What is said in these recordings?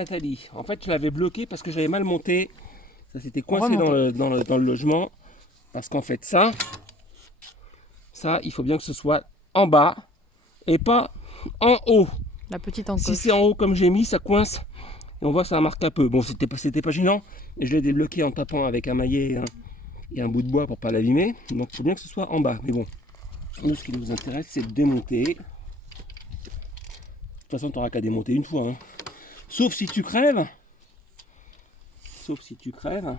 Nathalie, en fait, je l'avais bloqué parce que j'avais mal monté. Ça s'était coincé dans le logement. Parce qu'en fait, ça, il faut bien que ce soit en bas et pas en haut. La petite encoche. Si c'est en haut comme j'ai mis, ça coince. Et on voit que ça marque un peu. Bon, c'était pas gênant. Et je l'ai débloqué en tapant avec un maillet et un bout de bois pour pas l'abîmer. Donc il faut bien que ce soit en bas. Mais bon, nous, ce qui nous intéresse, c'est de démonter. De toute façon, tu n'auras qu'à démonter une fois. Hein. Sauf si tu crèves. Sauf si tu crèves.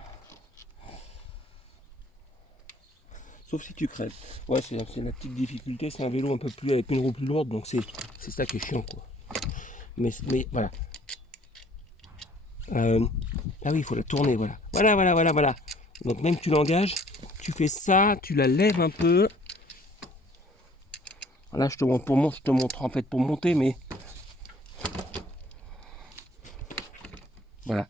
Sauf si tu crèves. Ouais, c'est la petite difficulté. C'est un vélo un peu plus avec une roue plus lourde. Donc c'est ça qui est chiant, quoi. Mais voilà. Ah oui, il faut la tourner, voilà. Voilà. Donc même tu l'engages, tu fais ça, tu la lèves un peu. Là, je te montre en fait pour monter, mais voilà.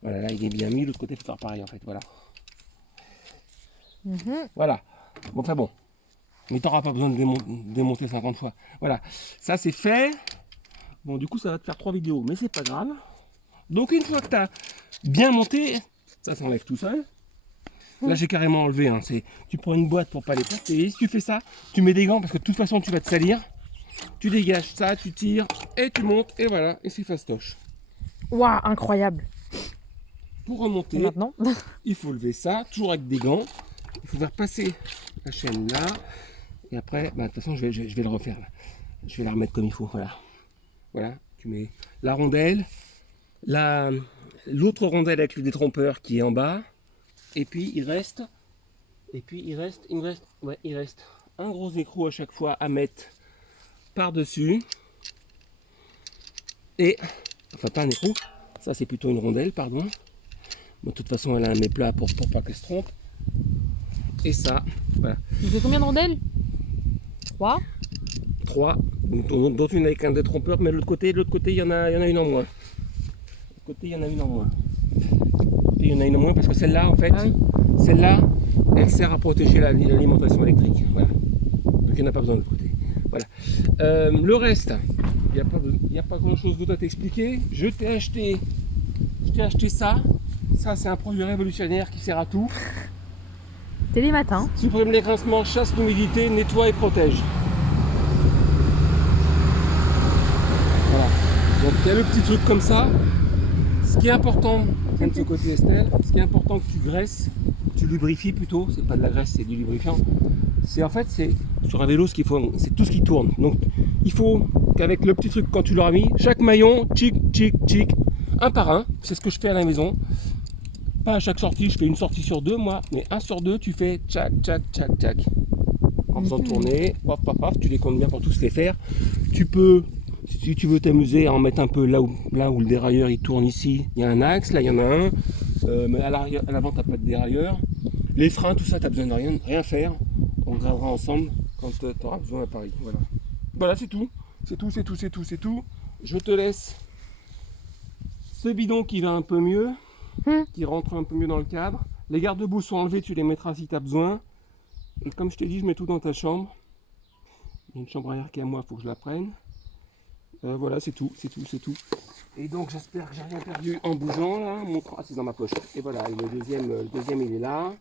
Voilà, là il est bien mis. L'autre côté, il faut faire pareil en fait, voilà. Voilà. Bon, enfin bon. Mais tu n'auras pas besoin de démonter 50 fois. Voilà. Ça, c'est fait. Bon, du coup, ça va te faire 3 vidéos, mais c'est pas grave. Donc, une fois que tu as bien monté, ça s'enlève tout seul. Là, j'ai carrément enlevé. Hein. Tu prends une boîte pour pas les perdre. Et si tu fais ça, tu mets des gants parce que de toute façon, tu vas te salir. Tu dégages ça, tu tires et tu montes. Et voilà, et c'est fastoche. Waouh, incroyable. Pour remonter, Maintenant, il faut lever ça, toujours avec des gants. Il faut faire passer la chaîne là. Et après, de toute façon, je vais le refaire. Là. Je vais la remettre comme il faut. Voilà. Tu mets la rondelle, l'autre rondelle avec le détrompeur qui est en bas. Et puis il reste un gros écrou à chaque fois à mettre par-dessus. Et, enfin pas un écrou, ça c'est plutôt une rondelle, pardon. Bon, de toute façon elle a un méplat pour pas qu'elle se trompe. Et ça, voilà. vous faites combien de rondelles? 3. 3, dont une avec un détrompeur, mais de l'autre côté, il y en a une en moins. De l'autre côté, il y en a une en moins. Il y en a une en moins parce que celle-là, en fait, celle-là, elle sert à protéger l'alimentation électrique. Voilà. Donc il n'y en a pas besoin de l'autre côté. Voilà. Le reste, il n'y a pas grand-chose d'autre à t'expliquer. Je t'ai acheté ça. Ça, c'est un produit révolutionnaire qui sert à tout. Télématin. Supprime les grincements, chasse l'humidité, nettoie et protège. Voilà. Donc il y a le petit truc comme ça. Ce qui est important, tiens de ce côté Estelle, ce qui est important que tu graisses, tu lubrifies plutôt, c'est pas de la graisse, c'est du lubrifiant. C'est en fait, c'est sur un vélo, ce qu'il faut, c'est tout ce qui tourne. Donc il faut qu'avec le petit truc, quand tu l'auras mis, chaque maillon, tchic, un par un, c'est ce que je fais à la maison. Pas à chaque sortie, je fais une sortie sur 2 moi, mais 1 sur 2, tu fais tchac. En faisant tourner, paf, tu les comptes bien pour tous les faire. Tu peux, si tu veux t'amuser, à en mettre un peu là où le dérailleur il tourne ici, il y a un axe, là il y en a un, mais à l'avant tu n'as pas de dérailleur. Les freins, tout ça, tu n'as besoin de rien faire. On gravera ensemble quand tu auras besoin à Paris. Voilà, c'est tout. C'est tout. Je te laisse ce bidon qui va un peu mieux, qui rentre un peu mieux dans le cadre. Les garde-boue sont enlevés, tu les mettras si tu as besoin. Et comme je t'ai dit, je mets tout dans ta chambre. Il y a une chambre arrière qui est à moi, il faut que je la prenne. Voilà, c'est tout. Et donc j'espère que j'ai rien perdu en bougeant là. C'est dans ma poche. Et voilà, et le deuxième il est là.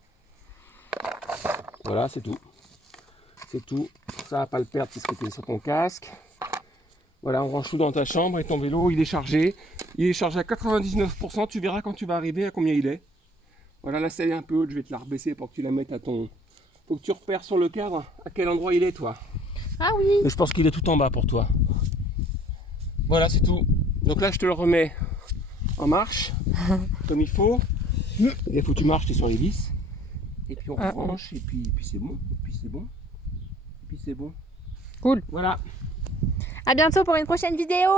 Voilà, c'est tout. Ça va pas le perdre, c'est ce qui était sur ton casque. Voilà, on range tout dans ta chambre et ton vélo il est chargé. Il est chargé à 99%, tu verras quand tu vas arriver à combien il est. Voilà, la selle est un peu haute, je vais te la rebaisser pour que tu la mettes à ton... Faut que tu repères sur le cadre à quel endroit il est toi. Ah oui. Mais je pense qu'il est tout en bas pour toi. Voilà, c'est tout. Donc là, je te le remets en marche, comme il faut. Il faut que tu marches, tu es sur les vis. Et puis on branche, et puis c'est bon. Cool. Voilà. À bientôt pour une prochaine vidéo.